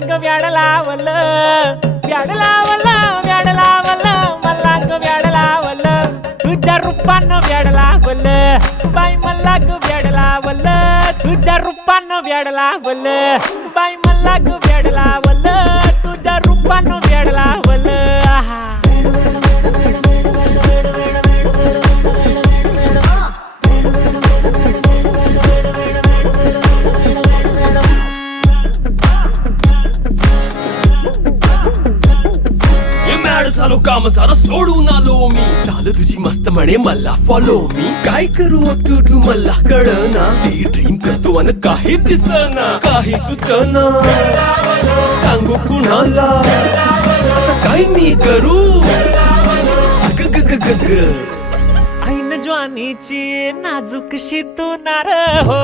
ग व्याड लावलं व्याड लावलं व्याड लावलं मला ग व्याड लावलं तुझ्या रूपानं व्याड लावलं बाई मला ग व्याड लावलं तुझ्या रूपानं व्याड लावलं बाई मला ग व्याड लावलं तुझ्या रूपानं व्याड लावलं आहा झालो काम सारा सोडून आलो मी झालं तुझी मस्त म्हणे मला फॉलो मी काय करू टू मला कळना ती ड्रीम करतो आणि काही दिसना काही सुचना सांगू कुणाला आता काय मी करू अग ग ग ग ग ऐन ज्वानीची नाजूक शी तू नार हो